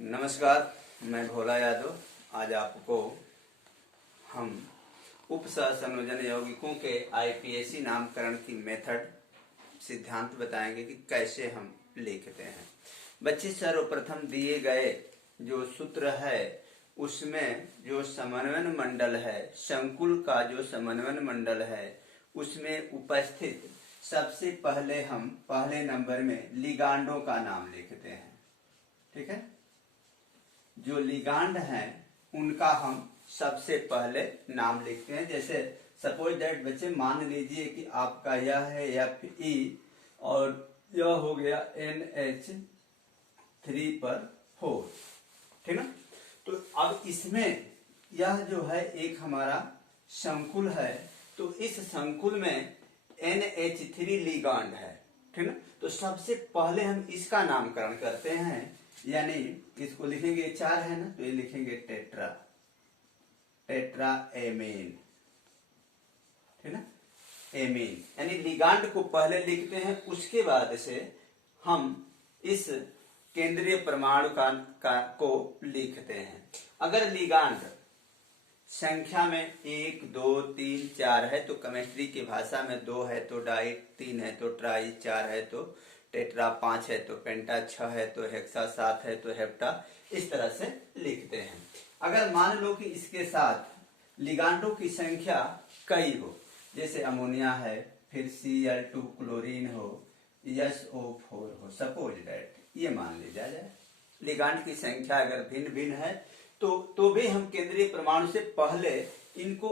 नमस्कार, मैं भोला यादव। आज आपको हम उप सहसंयोजन यौगिकों के आईपीएसी नामकरण की मेथड सिद्धांत बताएंगे कि कैसे हम लिखते हैं। बच्चे, सर्वप्रथम दिए गए जो सूत्र है उसमें जो समन्वय मंडल है, संकुल का जो समन्वय मंडल है उसमें उपस्थित सबसे पहले हम पहले नंबर में लिगांडों का नाम लिखते हैं। ठीक है, जो लिगांड हैं उनका हम सबसे पहले नाम लिखते हैं। जैसे सपोज दैट बच्चे, मान लीजिए कि आपका यह है Fe और यह हो गया NH3 पर 4। ठीक ना। तो अब इसमें यह जो है एक हमारा संकुल है, तो इस संकुल में NH3 लिगांड है। ठीक ना। तो सबसे पहले हम इसका नामकरण करते हैं, यानी इसको लिखेंगे 4 है ना, तो ये लिखेंगे टेट्रा एमीन। ठीक ना, एमीन यानी लिगांड को पहले लिखते हैं, उसके बाद से हम इस केंद्रीय परमाणु को लिखते हैं। अगर लिगांड संख्या में 1 2 3 4 है तो केमिस्ट्री की भाषा में 2 है तो डाई, 3 है तो ट्राई, 4 है तो टेट्रा, 5 है तो पेंटा, 6 है तो हेक्सा, 7 है तो हेप्टा, इस तरह से लिखते हैं। अगर मान लो कि इसके साथ लिगांडों की संख्या कई हो, जैसे अमोनिया है, फिर Cl2 क्लोरीन हो, SO4 हो, सपोज दैट ये मान लिया जाए। लिगांड की संख्या अगर भिन्न भिन्न है तो भी हम केंद्रीय परमाणु से पहले इनको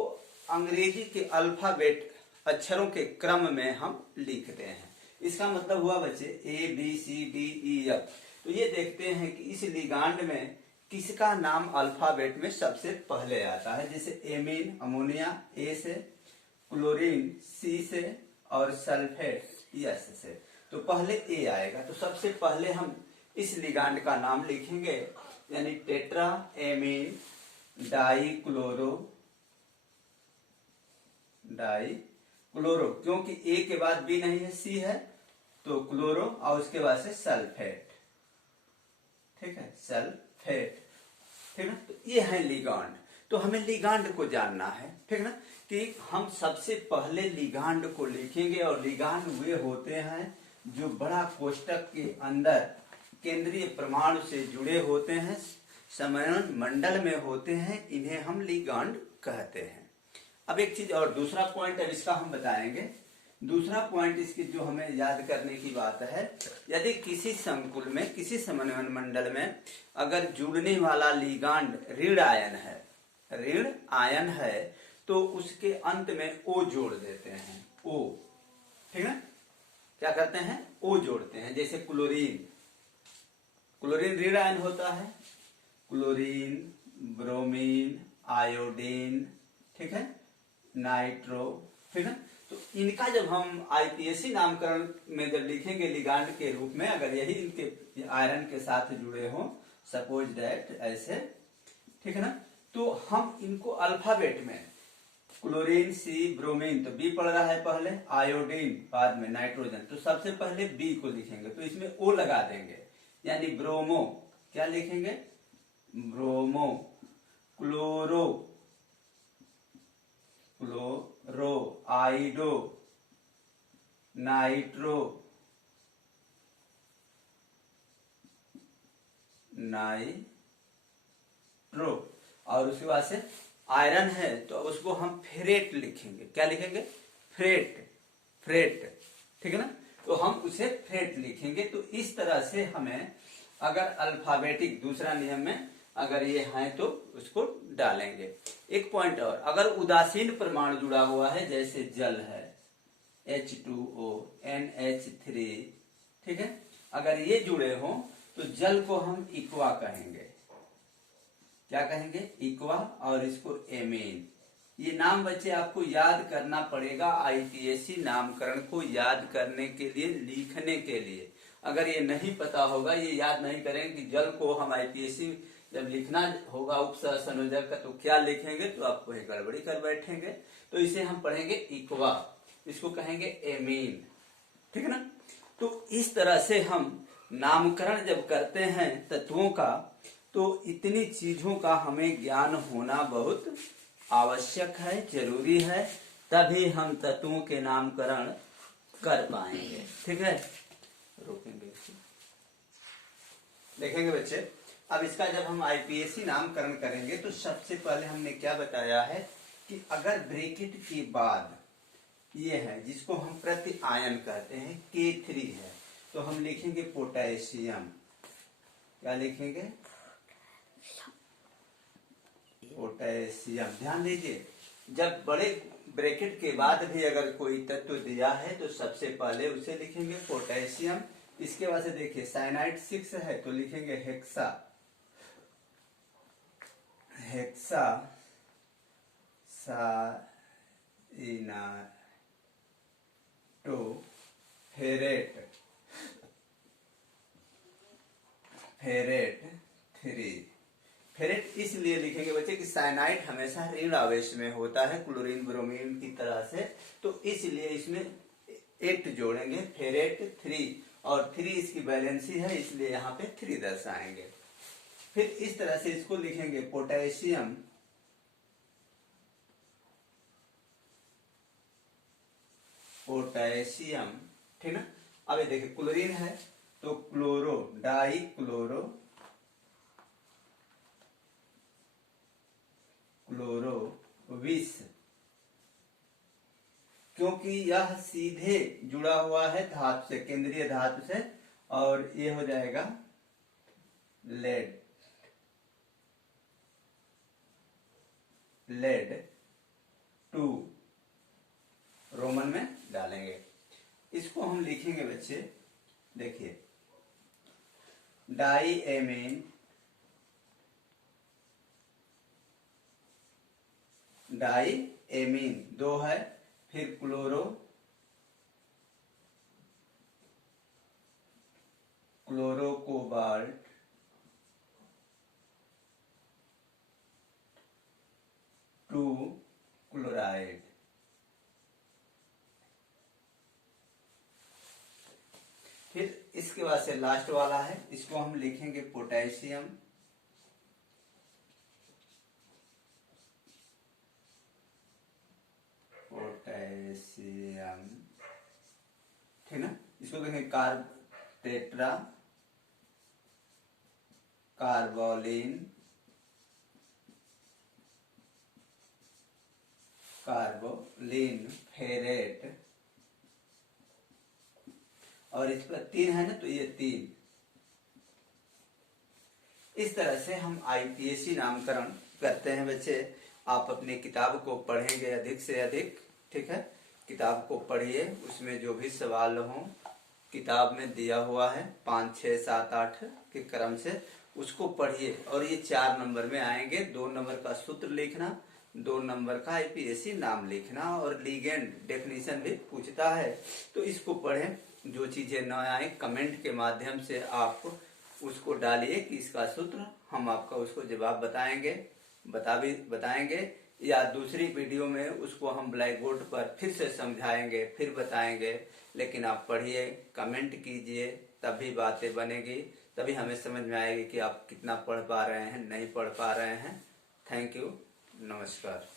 अंग्रेजी के अल्फाबेट अक्षरों के क्रम में हम लिखते हैं। इसका मतलब हुआ बच्चे ABCDEF। तो ये देखते हैं कि इस लिगांड में किसका नाम अल्फाबेट में सबसे पहले आता है। जैसे एमीन, अमोनिया A से, क्लोरीन C से और सल्फेट S से, तो पहले A आएगा। तो सबसे पहले हम इस लिगांड का नाम लिखेंगे, यानी टेट्रा एमीन डाइक्लोरो, क्योंकि A के बाद B नहीं है, C है, तो क्लोरो और उसके बाद से सल्फेट। ठीक है, सल्फेट। ठीक ना। तो ये है लिगांड। तो हमें लिगांड को जानना है, ठीक ना, कि हम सबसे पहले लिगांड को लिखेंगे। और लिगांड वे होते हैं जो बड़ा कोष्टक के अंदर केंद्रीय परमाणु से जुड़े होते हैं, समन्वय मंडल में होते हैं, इन्हें हम लिगांड कहते हैं। अब एक चीज और, दूसरा पॉइंट अब इसका हम बताएंगे। दूसरा पॉइंट इसकी जो हमें याद करने की बात है, यदि किसी संकुल में, किसी समन्वय मंडल में अगर जुड़ने वाला लिगांड ऋण आयन है तो उसके अंत में O जोड़ देते हैं। O, ठीक है, क्या करते हैं, O जोड़ते हैं। जैसे क्लोरीन ऋण आयन होता है, क्लोरीन, ब्रोमीन, आयोडीन, ठीक है, नाइट्रो। ठीक है, तो इनका जब हम आईपीएसी नामकरण में जब लिखेंगे लिगांड के रूप में, अगर यही इनके आयरन के साथ जुड़े हों, सपोज दैट ऐसे, ठीक है ना, तो हम इनको अल्फाबेट में क्लोरीन C, ब्रोमीन तो B पढ़ रहा है पहले, आयोडीन बाद में नाइट्रोजन, तो सबसे पहले B को लिखेंगे, तो इसमें O लगा देंगे, यानी ब्रोमो। क्या लिखेंगे, ब्रोमो, क्लोरो, आइडो, नाइट्रो, और उसके बाद से आयरन है तो उसको हम फेरेट लिखेंगे। क्या लिखेंगे, फ्रेट। ठीक है ना, तो हम उसे फ्रेट लिखेंगे। तो इस तरह से हमें अगर अल्फाबेटिक दूसरा नियम में अगर ये है तो उसको डालेंगे। एक पॉइंट और, अगर उदासीन परमाणु जुड़ा हुआ है, जैसे जल है H2O, NH3, ठीक है, अगर ये जुड़े हों तो जल को हम इक्वा कहेंगे। क्या कहेंगे, इक्वा, और इसको एमीन। ये नाम बच्चे आपको याद करना पड़ेगा आईपीएसी नामकरण को याद करने के लिए, लिखने के लिए। अगर ये नहीं पता होगा, ये याद नहीं करेंगे कि जल को हम आईपीएसी जब लिखना होगा उप सहसंयोजक का तो क्या लिखेंगे, तो आपको एक गड़बड़ी कर बैठेंगे। तो इसे हम पढ़ेंगे इक्वा, इसको कहेंगे एमीन। ठीक है ना। तो इस तरह से हम नामकरण जब करते हैं तत्वों का, तो इतनी चीजों का हमें ज्ञान होना बहुत आवश्यक है, जरूरी है, तभी हम तत्वों के नामकरण कर पाएंगे। ठीक है, रोकेंगे, देखेंगे बच्चे। अब इसका जब हम आईपीएससी नामकरण करेंगे तो सबसे पहले हमने क्या बताया है कि अगर ब्रैकेट के बाद ये है जिसको हम प्रति आयन कहते हैं K3 है, तो हम लिखेंगे पोटेशियम। क्या लिखेंगे? पोटेशियम। ध्यान दीजिए, जब बड़े ब्रैकेट के बाद भी अगर कोई तत्व दिया है तो सबसे पहले उसे लिखेंगे पोटेशियम। इसके बाद से देखिए साइनाइड 6 है तो लिखेंगे हेक्सा, हेक्सा साइनाटोफेरेट, फेरेट 3। फेरेट इसलिए लिखेंगे बच्चे कि साइनाइड हमेशा ऋण आवेश में होता है क्लोरीन ब्रोमीन की तरह से, तो इसलिए इसमें 8 जोड़ेंगे, फेरेट 3, और 3 इसकी वैलेंसी है इसलिए यहाँ पे 3 दर्शाएंगे। फिर इस तरह से इसको लिखेंगे पोटेशियम, पोटेशियम, ठीक ना। अब ये देखिए क्लोरीन है तो क्लोरो, डाई क्लोरो, क्लोरो 20, क्योंकि यह सीधे जुड़ा हुआ है धातु से, केंद्रीय धातु से, और ये हो जाएगा लेड, लेड 2 रोमन में डालेंगे। इसको हम लिखेंगे बच्चे, देखिए डाई एमीन, डाई एमीन 2 है, फिर chloro, chloro cobalt, two chloride. फिर इसके बाद से लास्ट वाला है, इसको हम लिखेंगे पोटेशियम, पोटेशियम, ठीक ना। इसको देखें टेट्रा कार्बोलिन, कार्बोलिन फेरेट, और इस पर 3 है ना तो ये 3। इस तरह से हम आईपीएससी नामकरण करते हैं बच्चे। आप अपनी किताब को पढ़ेंगे अधिक से अधिक, ठीक है। किताब को पढ़िए, उसमें जो भी सवाल हो किताब में दिया हुआ है 5, 6, 7, 8 के क्रम से, उसको पढ़िए। और ये 4 नंबर में आएंगे। 2 नंबर का सूत्र लिखना, 2 नंबर का आईपीएससी नाम लिखना, और लीगेंड डेफिनेशन भी पूछता है, तो इसको पढ़ें। जो चीजें न आए कमेंट के माध्यम से आप उसको डालिए कि इसका सूत्र, हम आपका उसको जवाब बताएंगे, या दूसरी वीडियो में उसको हम ब्लैक बोर्ड पर फिर से समझाएंगे, फिर बताएंगे। लेकिन आप पढ़िए, कमेंट कीजिए, तभी बातें बनेगी, तभी हमें समझ में आएगी कि आप कितना पढ़ पा रहे हैं, नहीं पढ़ पा रहे हैं। थैंक यू, नमस्कार।